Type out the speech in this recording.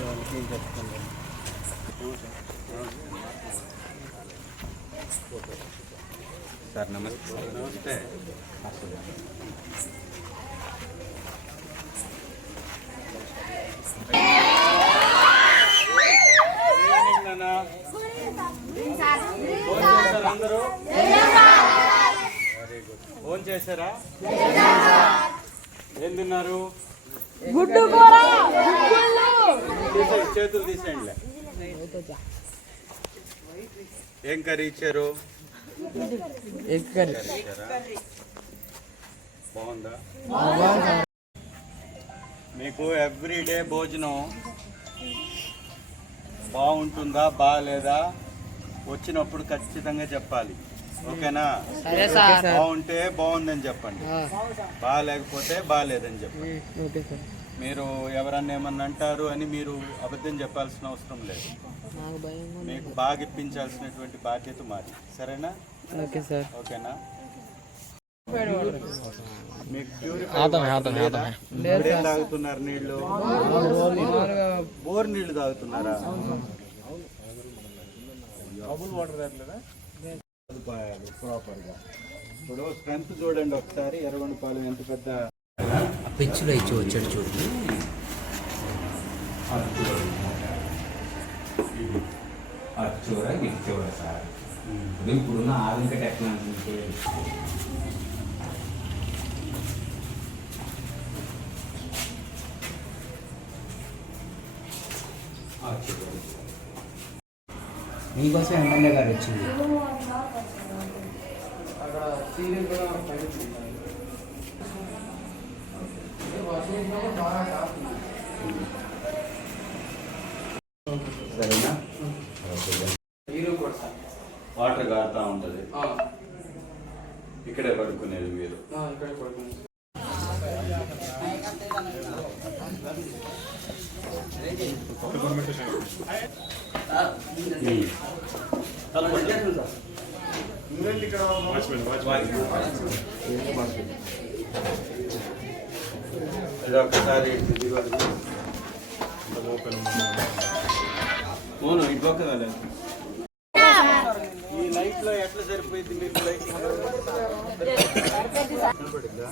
వాళ్ళకి సార్ నమస్తే. నమస్తే. అందరూ వెరీ గుడ్ ఫోన్ చేశారా ఏం తిన్నారు? గుడ్డు కూర చేతులు తీసేయండి. ఏం కర్రీ ఇచ్చారు? Egg curry. కర్రీ ఇచ్చారా? బాగుందా? మీకు ఎవ్రీడే భోజనం బాగుంటుందా బాగాలేదా? వచ్చినప్పుడు ఖచ్చితంగా చెప్పాలి. ఓకేనా? సరే సార్. బాగుంటే బాగుందని చెప్పండి. బాగాలేకపోతే బాగాలేదని చెప్పండి. మీరు ఎవరన్నా ఏమన్నా అంటారు అని మీరు అబద్ధం చెప్పాల్సిన అవసరం లేదు. నాకు భయం మీకు బాగా ఇప్పించాల్సినటువంటి బాధ్యత మాది. సరేనా? Okay sir. ఓకేనా? తాగుతున్నారు నీళ్ళు బోర్ నీళ్ళు తాగుతున్నారా? సదుపాయాలు ప్రాపర్గా. ఇప్పుడు స్ట్రెంత్ చూడండి ఒకసారి ఎర్రగొండ పాలెం ఎంత పెద్ద? పెంచులో ఇచ్చి వచ్చాడు చూడు. అటు చివర ఇటు చివర సార్ ఇప్పుడు ఇప్పుడున్న ఆధునిక టెక్నాలజీ మీకోసం ఎమ్మెల్యే గారు వచ్చింది. అక్కడ సీరియల్ కూడా సరేనా వాటర్ కారుతా ఉంటుంది. ఇక్కడే పడుకునేది మీరు. ఇక్కడ ఒకసారి ఇటు అవును ఇటు పక్క కాలేదు ఈ లైట్లో ఎట్లా సరిపోయింది మీకు లైట్? కనపడిందా